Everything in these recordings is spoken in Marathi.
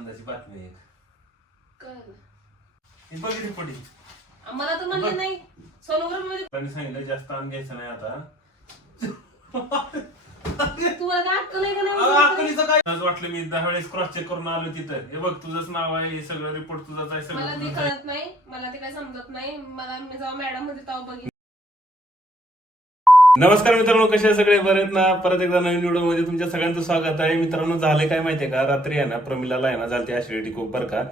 आनंदाची बातमी आहे. कळलं. ही बघितली पडी. मला तर म्हणलं नाही सोनोग्राफी मध्ये त्यांनी सांगितलं जास्त आण घ्यायचं नाही आता. तुम्हाला काय अक्कल आहे का नाही? अक्कलीचं काय आज वाटलं मी 10 वेळेस क्रॉस चेक करून आलो तिथं. हे बघ तुझंच नाव आहे, हे सगळं रिपोर्ट तुझाच आहे, मला सगळं ते तुझंच आहे. कळत नाही, मला ते काय समजत नाही. मला मी जेव्हा मॅडम मध्ये तेव्हा बघितलं. नमस्कार मित्रांनो, कसे आहे सगळे? बरे आहेत ना? परत एकदा नवीन व्हिडिओ मध्ये तुमच्या सगळ्यांचं स्वागत आहे. मित्रांनो, झालंय काय माहितीये का, रात्री आहे ना प्रमिलाला आहे ना झालती ऍसिडिटी खूप बरं का,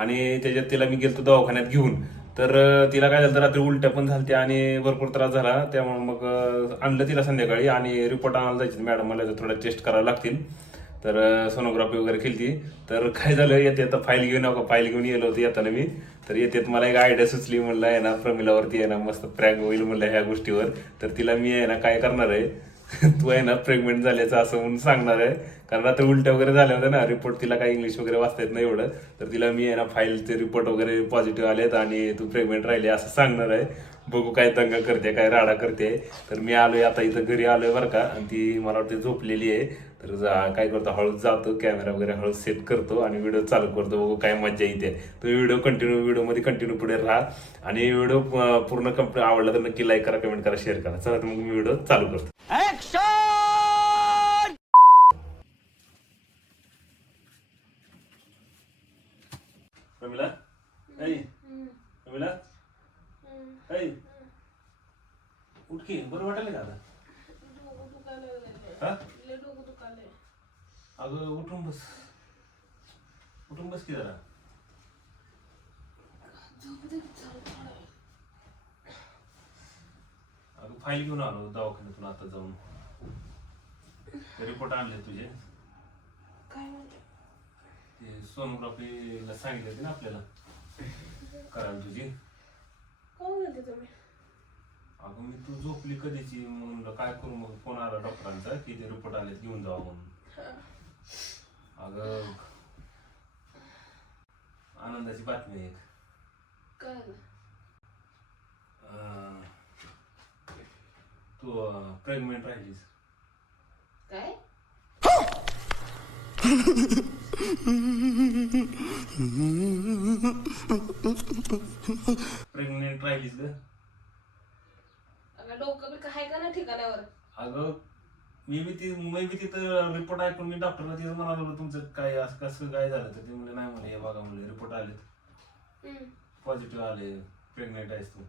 आणि त्याच्यात तिला मी गेलतो दवाखान्यात घेऊन. तर तिला काय झालं, रात्री उलट्या पण झालत्या आणि भरपूर त्रास झाला. त्यामुळे मग आणलं तिला संध्याकाळी आणि रिपोर्ट आणायला जायचे. मॅडम मला थोड्या टेस्ट करावं लागतील, तर सोनोग्राफी वगैरे केली. तर काय झालं, येते आता फाईल घेऊन नका, फाईल घेऊन गेलो होतो येताना मी. तर येते मला एक आयडिया सुचली, म्हणलं आहे ना प्रमिलावरती आहे ना मस्त प्रँक होईल म्हणलं ह्या गोष्टीवर. तर तिला मी आहे ना काय करणार आहे, तू आहे ना प्रेग्नेंट झाल्याचं असं म्हणून सांगणार आहे. कारण आता उलट्या वगैरे झाल्या होत्या ना, रिपोर्ट तिला काही इंग्लिश वगैरे वाचता येत नाही एवढं. तर तिला मी आहे ना फाईलचे रिपोर्ट वगैरे पॉझिटिव्ह आलेत आणि तू प्रेग्नेंट राहिली असं सांगणार आहे. बघू काय दंगा करते, काय राडा करते. तर मी आलोय आता इथं घरी आलोय बरं का, आणि ती मला वाटते झोपलेली आहे. तर काय करतो, हळूच जातो, कॅमेरा वगैरे हळूच सेट करतो आणि व्हिडिओ चालू करतो. बघू काय मजा येते. तो व्हिडिओमध्ये कंटिन्यू पुढे राहा. आणि व्हिडिओ पूर्ण आवडला तर नक्की लाईक करा, कमेंट करा, शेअर करा. चला तर मग मी व्हिडिओ चालू करतो. प्रमिला, प्रमिला, उठ की, बरं वाटायला का आता? अगं उठून बस की जरा. अगं फाईल घेऊन आलो दवाखान्यातून आता जाऊन. रिपोर्ट आणले तुझे. काय म्हणते? ते सोनोग्राफीला सांगितले होते ना आपल्याला करायला तुझी. कोण म्हणते तुम्ही? अगं मी तू झोपली कधीची, म्हणलं काय करू, मग फोन आला डॉक्टरांचा की ते रिपोर्ट आले घेऊन जावा म्हणून. अगं आनंदाची बातमी आहे. कळलं. तू प्रेग्नेंट राहिलीस. काय? प्रेग्नेंट राहिलीस ग. अगं डोकं बी काय का ना ठिकाणावर. अगं मी बी तिथं रिपोर्ट ऐकून मी डॉक्टरला तिथं म्हणालो तुमचं काय असं कसं काय झालं. तर ते म्हणले नाही, म्हणले हे बघा म्हणले रिपोर्ट आले पॉझिटिव्ह आले, प्रेग्नेंट आहेस तू.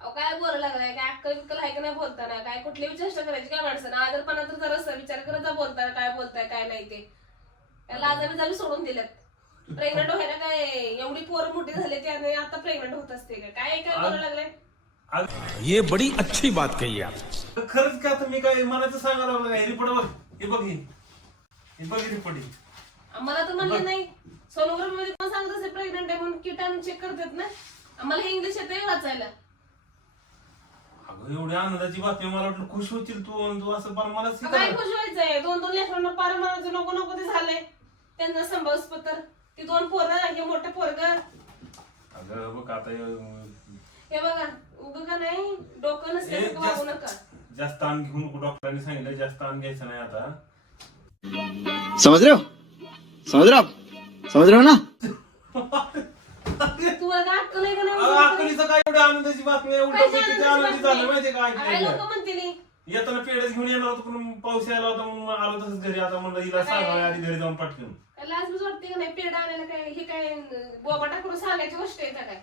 अहो काय बोलायला लागलाय? काय अक्कल बिक्कल आहे का नाही बोलताना? काय कुठली चेष्टा करायची काय माणसानं? आजारपणा तर जरा विचार करत जा बोलताना, काय बोलताय काय नाही ते. त्याला आजारी सोडून दिल्यात. प्रेग्नेंट व्हायला काय एवढी पोरं मोठी झाली ती आणि आता प्रेग्नेंट होत असते काय बोलायला लागलाय? ये बड़ी अच्छी बात कही आप. खरंच का, तुम्ही काय मनाचं सांगायला लागलं काय? रिपोर्ट बघ, हे बघ, हे बघ रिपोर्ट. आम्हाला तर म्हणलं नाही सोनोग्राफी मध्ये पण सांगत असे प्रेग्नेंट आहे म्हणून, किटाणू चेक करतात ना. आम्हाला हे इंग्लिश येते वाचायला. अगं एवढी आनंदाची बातमी, मला वाटलं खुश होतील तू असं, पण मला काय खुश व्हायचंय? 2 लेकरांना पार मारायचं नको ते झालंय. त्यांना संभास पत्र, ती 2 पोरं, हे मोठं पोरग. अगं बघ आता हे बघा, उगं का नाही डोकं नसेल वागू नका. जास्त आण घेऊ नको, डॉक्टरांनी सांगितलं जास्त आण घ्यायचं नाही आता. समझ रहे हो ना? तुम्हाला काय अक्कल आहे का नाही? अक्कलीचं काय, एवढी आनंदाची बातमी, किती आनंदी झालं माहितीये काय लोक काय? म्हणतील? येताना पेढच घेऊन येणार होतो पण पाऊस यायला होता म्हणून आलो तसंच घरी. आता म्हणलं हिला सांगावं आधी घरी जाऊन पाठवून. लाज बीज वाटते का नाही? पेढा आणायला काय हे काय बोबा टाकून सांगायची गोष्ट आहे का काय?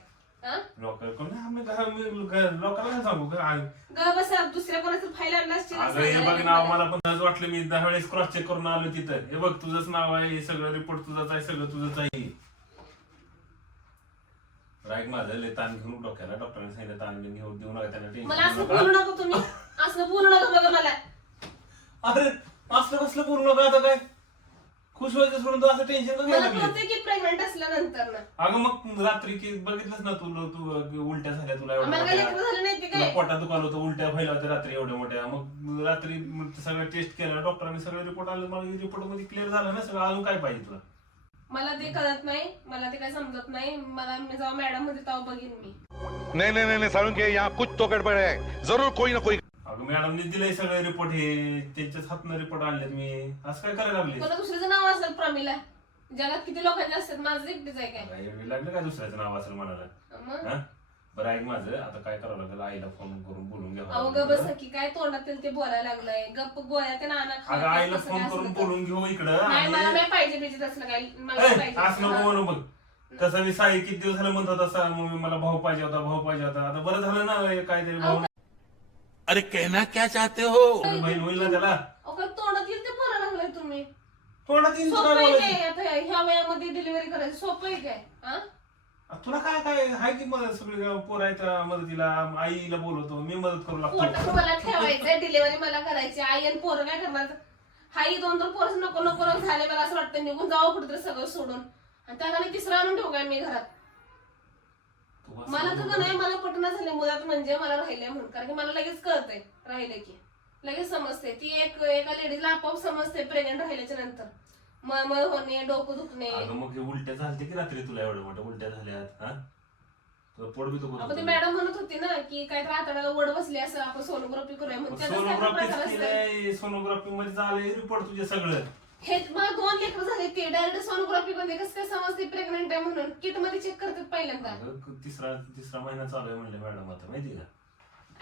लोकांना सांगू का? ग बसा, दुसऱ्या कोणाचं फाईल आणला असतील. अगं हे बघ नाव, मला पण आज वाटलं मी 10 वेळेस क्रॉस चेक करून आलो तिथं. हे बघ तुझंच नाव आहे, हे सगळं रिपोर्ट तुझाच आहे, सगळं तुझंच आहे. राईट, माझं लय ताण घेऊन डोक्याला. डॉक्टरांनी सांगितलं ताण घेऊन देऊ नका, त्यांना मला असं टेन्शन. बोलू नका तुम्ही, असं बोलू नका बघा मला. अरे असलं कसलं पूर्ण नका, आता काय खुश व्हायचं सोडून तू असं टेन्शन का मला घ्यायला लागली? कळतंय की प्रेग्नेंट असल्यानंतर ना. अगं मग रात्री की बघितलंच ना तू उलट्या झाल्या तुला आम्हाला काय एवढ्या लेकरं झालं नाही ते तुला काय? पोटात दुखायला होतं, उलट्या व्हायला होत्या रात्री एवढ्या मोठ्या. मग रात्री सगळं टेस्ट केलं डॉक्टरांनी, सगळे रिपोर्ट आले. मला रिपोर्ट मध्ये क्लिअर झालं ना सगळं. अजून काय पाहिजे तुला? मला ते कळत नाही, मला ते काय समजत नाही. मला मी जेव्हा मॅडम मध्ये तेव्हा बघीन मी. नहीं सारुण के यहाँ कुछ तो गड़बड़ है, जरूर कोई ना कोई. अगं मॅडमने दिलंय सगळे रिपोर्ट, हे त्यांच्याच हातनं रिपोर्ट आणलेत मी. असं काय करायला लागले? कोणा दुसऱ्याचं नाव असेल प्रमिला. जगात किती लोकांचे असतात, माझं एकटीच आहे काय? काय लागलं काय दुसऱ्याचं नाव असेल म्हणाला? मग हा बरं ऐक माझं, आता काय करावं लागेल, आईला फोन करून बोलून अहो घ्यावं ग बस की काय तोंडात ते बोलायला लागलंय, गप्प गोळ्या ते नाना अगं आईला फोन करून बोलून घेऊ इकडं. नाही, मला आणि नाही पाहिजे बिजे तसलं काय, मला नाही पाहिजे. असं नको म्हणू बघ. तसं मी साई किती दिवस झालं म्हणतो तसा, मग मला भाऊ पाहिजे होता, भाऊ पाहिजे होता. आता बरं झालं ना हे काहीतरी भाऊ. अरे कहना क्या चाहते हो? बहीण होईल ना त्याला. अहो काय तोंडात येईल ते बोलायला लागलाय तुम्ही? तोंडात येईल तुला सोपं आहे बोलायचं. काय आता ह्या वयामध्ये डिलिव्हरी करायची? सोपं आहे काय? हा तुला काय काय हाय की मदत, सगळी पोरायच्या मदतीला आईला बोलवतो, मी मदत करू लागतो. पोटात मला ठेवायचंय, डिलिव्हरी मला करायची, आई आणि पोरं काय करणार? हाई 2-2 पोरं नको नको झाले, मला असं वाटतं निघून जावं कुठेतरी सगळं सोडून, आणि त्याला तिसरा आणून ठेवू काय मी घरात? तू असं मला तर बोलू नाही, मला पटना झाले मुलात म्हणजे मला राहिले म्हणून, कारण की मला लगेच कळतंय राहिले की लगेच समजते. ती एका लेडीजला आपोआप समजते प्रेग्नेंट राहिल्याच्या नंतर, मळमळ होणे, डोकं दुखणे. अगं मग हे उलट्या झालते की रात्री तुला एवढं मोठ्या उलट्या झाल्यात? हा तुला पोट बी तो आपण ती मॅडम म्हणत होती ना की काय तर आतड्याला वड बसली असं, आपण सोनोग्राफी करूया, मग त्याचा काय प्रकार असतो? सोनोग्राफी सोनोग्राफी मध्ये झालंय रिपोर्ट तुझे सगळं. हे मला 2 लेकर झाले, ते डायरेक्ट सोनोग्राफी मध्ये कसं काय समजते प्रेग्नेंट आहे म्हणून? किट मध्ये चेक करतात पहिल्यांदा. अगं, तिसरा महिना चालू आहे म्हणले मॅडम आता, माहिती का?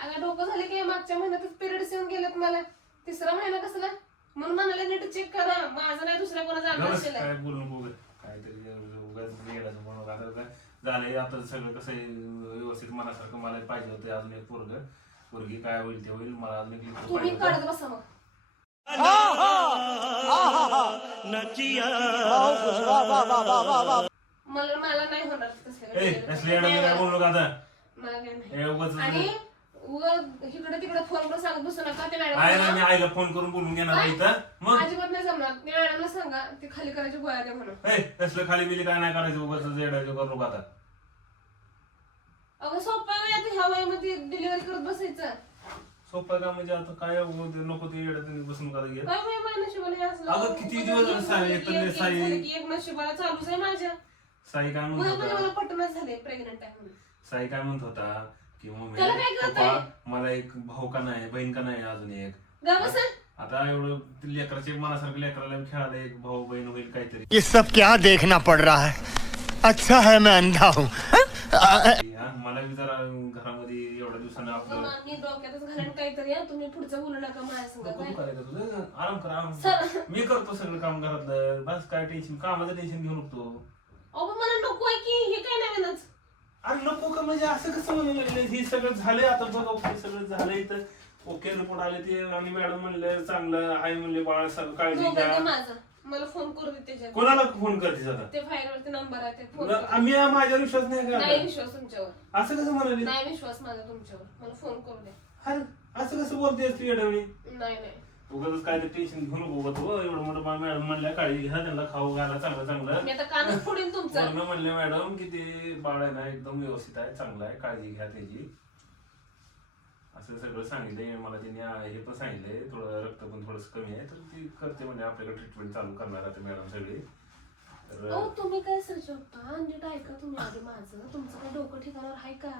अगं डोकं झाले की मागच्या महिन्यातच पिरियड्स येऊन गेलेत मला, तिसरा महिना कसला? म्हणून म्हणाले नीट चेक करा, माझं नाही दुसऱ्या कोणाचा आलं गबस, असेल. काय बोलू नको उगाच. काहीतरी उगाच गेल्याचं म्हणून आता काय झालंय, आता सगळं कसं आहे, व्यवस्थित मनासारखं मला पाहिजे होतं. अजून एक पोरगी काय होईल ते होईल, मला अजून एक लेकरं तुम्ही पाहिजे होतं. काढत बसा मग. मला नाही होणार तसलं ए, काही. असले येडं काय बोलू नका आता. मला काय नाही. हे उगाच आणि इकडे तिकडे फोन करून सांगत बसू नका ते आहे ना, मी मॅडम. आईला फोन करून बोलून घेणार आहे इथं. मग अजिबात नाही जमणार, ते मॅडमला सांगा ते खाली करायची गोळ्या द्या म्हणून. तसलं खाली बिली काय नाही करायचं, उगाच येडायचं करू नका आता. अगं सोपं आहे आता ह्या वयामध्ये डिलिव्हरी करत बसायचं. सोपं का म्हणजे आता काय नको ते येडं बसून नका घे. काय वय नशिबाला हे असलं? अगं, किती दिवस झाले साई, एक एकंदरीत साई- झालं की एक नशिबाला चालूच आहे माझ्या. साई काय म्हणत मुलं म्हणजे होता, मला पटनाच झाले प्रेग्नेंट आहे म्हणून. साई काय म्हणत होता की मम्मी त्याला काय कळतंय? पप्पा मला एक भाऊ का नाही, बहीण का नाही अजून एक. गा बसा. आता एवढं लेकराचे मनासारखं लेकराला खेळायला एक भाऊ बहीण होईल काहीतरी. ये सब क्या देखना पड़ रहा है? अच्छा है मैं अंधा हूँ. हा, मला बी जरा घरामध्ये एवढ्या दिवसानं आपलं मी डोक्यातच घालून काहीतरी हा, तुम्ही पुढचं बोलू नका माझ्या संग नको काय. तू करायचं तुझं, आराम कर आराम सर. कर. मी करतो सगळं काम घरातलं, बस काय टेन्शन, कामाचं टेन्शन घेऊ नको. अहो पण मला नको आहे की हे काय नवीनच. अरे नको का म्हणजे असं कसं म्हणायला लागलं, हे सगळं झालंय आता बघा, ओके सगळं झालंय तर ओके रिपोर्ट आले ते, आणि मॅडम म्हणले चांगलं आहे, म्हणले बाळा सगळं काळजी मोबाईल घ्या. दे माझा, मला फोन करू दे त्याच्यात. कोणाला फोन करतेस आता? ते फाईल वरती नंबर आहे ते फोन आम्ही माझ्या विश्वास नाही नाही का विश्वास तुमच्यावर, असं कसं म्हणाले? नाही विश्वास माझा तुमच्यावर, मला फोन करू दे. अरे असं कसं बोलतेस तू येडवणी? नाही नाही उगाच काय टेन्शन घेऊ नको बघ तू. एवढं मोठं मॅडम म्हणल्या काळजी घ्या, त्यांना खाऊ घाला चांगलं चांगलं. मी आता कानच फोडीन तुमचा. वरनं म्हणले मॅडम की ते बाळ आहे ना एकदम व्यवस्थित आहे, चांगलं आहे, काळजी घ्या त्याची. असं सगळं सांगितलंय मला त्यांनी. हे पण सांगितलंय थोडं रक्त पण थोडंस कमी आहे, तर ती करते म्हणजे आपल्याकडे ट्रीटमेंट चालू करणार आता मॅडम सगळी. तर अहो तुम्ही काय सर शकता, नीट ऐका तुम्ही आधी माझं. तुमचं काय डोकं ठिकाणावर आहे का?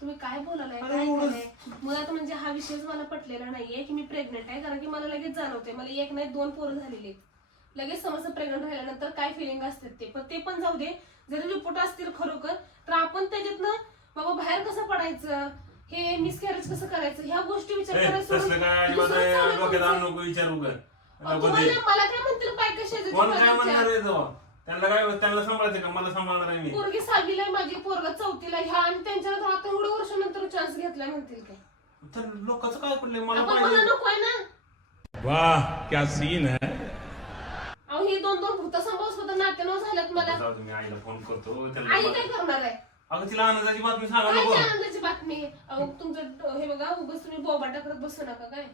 तुम्ही काय बोलायलाय, अरे काय एवढं- केलंय? मुळात म्हणजे हा विषयच मला पटलेला नाहीये की मी प्रेग्नेंट आहे, कारण की मला लगेच जाणवते. मला 1 नाही 2 पोरं झालेली आहेत. लगेच समजतं प्रेग्नेंट राहिल्यानंतर काय फिलिंग असतात ते पण जाऊ दे. जरी रिपोर्ट असतील खरोखर तर आपण त्याच्यातनं बाबा बाहेर कसं पडायचं, हे मिसकॅरेज कसं करायचं, ह्या गोष्टी विचार करायला सोडून तसलं काय दुसरं चालू डोक्यात तुमचं. आणू नको, विचारू का अहो, नको तुम्हाला ते. मला काय म्हणतील पाय कशाचे कोण काय म्हणणार आहे तेव्हा? त्यांना काय, त्यांना सांभाळायचं का? मला सांभाळणार आहे मी. पोरगी 6वीला आहे माझी, पोरगा 4थीला ह्या, आणि त्यांच्यानंतर आता एवढं वर्षानंतर चान्स घेतलाय म्हणतील काय? तर लोकांचं काय पडलंय मला आपण मला पाहिजे. नको आहे ना. वाह क्या सीन है. अहो ही 2 भूत संभव सुद्धा नात्यानं झाल्यात मला. जाऊ दे, मी आईला फोन करतो आई त्याला. काय करणार आहे? अगं तिला आनंदाची बातमी सांगा काय नको. आनंदाची बातमी? अहो तुमचं हे बघा, उगाच तुम्ही बोबाटा करत बसू नका काय.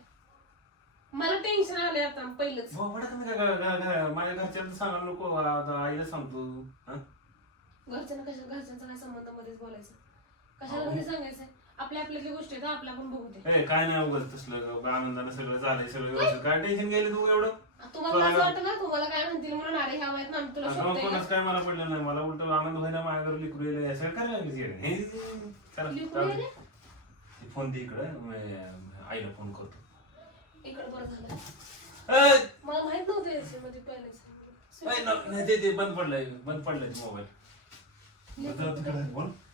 मला टेन्शन आलंय आता पहिलंच. बाबा तुम्ही माझ्या घरच्यांना सांगा नको, आता आईला सांगतो. हा? घरच्यांचा काय संबंध मध्येच बोलायचं? कशाला घरी सांगायचंय? आपल्या आपल्या गोष्टी आहेत, आपल्या आपण बघू दे. काय नाही उगाच तसलं आनंदाने सगळं झालंय, सगळं व्यवस्थित. काय टेन्शन गेलं तू एवढं? तुम्हाला असं वाटतं ना तुम्हाला काय म्हणतील म्हणून, अरे ह्या वयात आम्ही तुला शोधतोय का? कोणाच काय मला पडलं नाही, मला उलट आनंद व्हायला माझ्या घरी लिकरू येईल असं करायला लागली. लिकरू येईल? फोन दे इकडं, मी आईला फोन करतो. इकडं बरं झालं. ए, मला माहित नव्हतं याच्यामध्ये पहिलेच. नाही ते बंद पडलंय मोबाईल.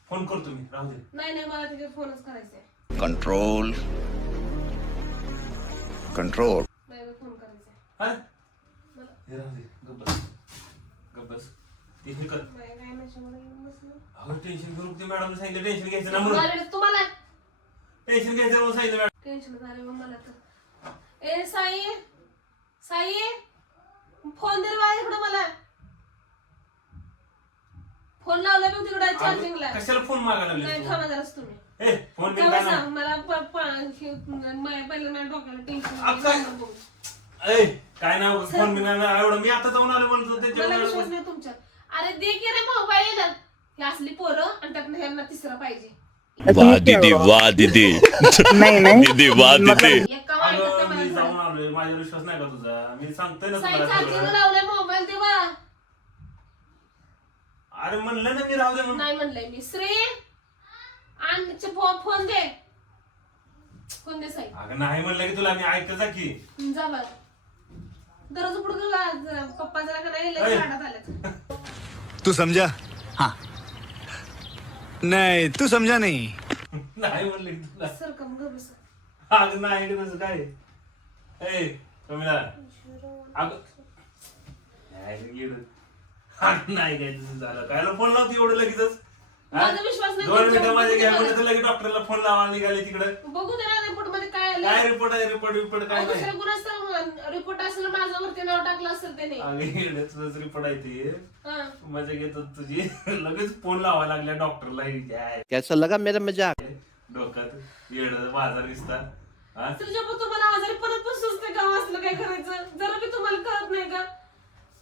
फोन करतो मी, राहू दे. नाही मला तिथे फोनच करायचंय. Control control. नाही फोन करायचंय हा मला. हे राहू दे, गप्प बस. ते हे कर. काय नाही येऊन बसलो. अगं टेन्शन करू ते मॅडम सांगितलं टेन्शन घ्यायचं ना म्हणून. अरे तुम्हाला टेन्शन घ्यायचं म्हणून सांगितलं मॅडम. टेन्शन झालं मग मला तर. ए साई फोन दे रे इकडं मला. फोन लावला मी तिकडे चार्जिंगला. कशाला फोन मागायला नाही लागले थांबा जरास तुम्ही. ए फोन तेव्हा दे सांग मला पहिलं माझ्या डोक्याला अब काय? टेन्शन. ए काय नाव फोन मी नाही एवढं मी आता जाऊन आलो म्हणतो मला त्याच्यावर. विश्वास नाही तुमच्या. अरे दे की रे मोबाईल. ही असली पोरं आणि त्यातनं ह्यांना तिसरा पाहिजे. वाह दीदी वाह दीदी दीदी वाह दीदी. एका वाईटात अगं नाही मी मला जाऊन आलोय, माझ्या विश्वास नाही का तुझा? मी सांगतोय ना साई तुला चार्जिंग सगळं. लावलाय मोबाईल तेव्हा. अरे म्हणलं ना मी राहू दे म्हणून. नाही म्हणलंय मी. श्री आणि फोन दे. फोन दे साई. अगं नाही म्हणलं की तुला मी ऐकायचा की. जा बरं. दररोज पुढे तुला पप्पा जरा का नाही लय झाडात आल्यात. तू समझा? हाँ नहीं तू समझा नहीं. नाही म्हणलं की तुला. सर कम ग बस. अगं नाही की तसं काय. ए कमीला अगं नाही काय तुझं झालं काय फोन लावतो एवढं लगेचच. माझा विश्वास नाही 2 मिनिटं तुमच्यावर. माझे घ्या म्हणजे तर लगेच डॉक्टरला फोन लावायला निघाले तिकडे. बघू दे ना रिपोर्ट मध्ये काय आलं. काय रिपोर्ट आहे रिपोर्ट काय नाही. दुसऱ्या गुन्हा रिपोर्ट असेल माझ्यावरती नाव टाकलं असेल त्याने. अगं तुझंच रिपोर्ट आहे ते. हा. मजा घेतो तुझी. लगेच फोन लावायला लागल्या डॉक्टरला. कैसा लगा मेरा मजाक? डोक्यात येड बाजार दिसता. हा तुझ्या पण तुम्हाला आजारी परत पण सुचते का असलं काय करायचं जरा बी तुम्हाला कळत नाही का.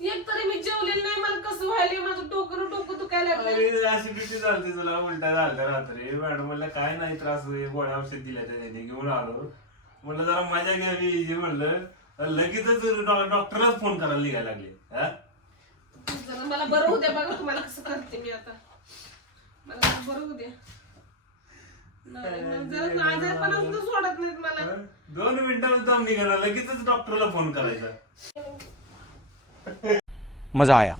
एक तरी मी जेवलेली नाही. मला कसं व्हायला माझं डोकं दुखायला लागलं. ऍसिडिटी झाली तुला उलटा झाला रात्री. मॅडम म्हणलं काय नाही त्रास गोळ्या औषध दिल्या त्याने घेऊन आलो. म्हणलं जरा मजा घ्यावी जे म्हणलं लगेचच डॉक्टरलाच फोन करायला निघायला लागले. हा जरा मला बरं होऊ द्या बघा तुम्हाला कसं करते मी आता. मला जरा बरं होऊ द्या. जरा आजारपणा सोडत नाहीत मला. 2 मिनिटांत दम निघाला लगेचच डॉक्टरला फोन करायचा. मजा आया.